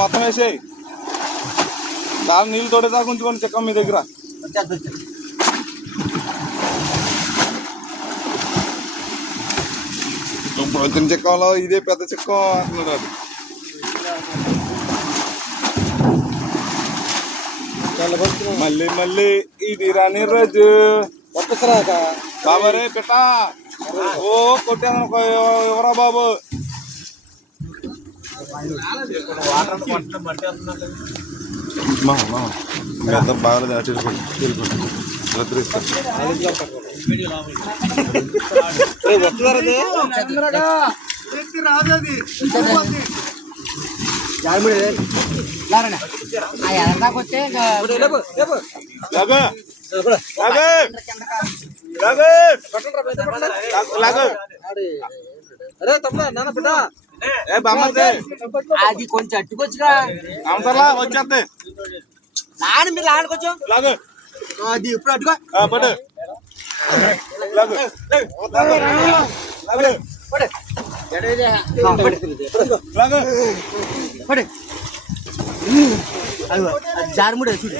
మొత్తం వేసేయి దాని నీళ్ళు తోడేదాకా ఉంచుకోండి చెక్క మీ దగ్గర. ఇప్పుడు వచ్చిన చెక్కంలో ఇదే పెద్ద చెక్కం అంటున్నాడు అది. మళ్ళీ మళ్ళీ ఇది రాని రోజు బాబరే పెట్ట ఓ కొట్టేదనుకో ఎవరా బాబు. బాగాలేదు అటు అది కొంచెం అట్టుకొచ్చుగా వచ్చేస్తే నాన్న మీరు ఆడుకోవచ్చు. అది ఇప్పుడు అట్టుకో జారుముడే చూడు.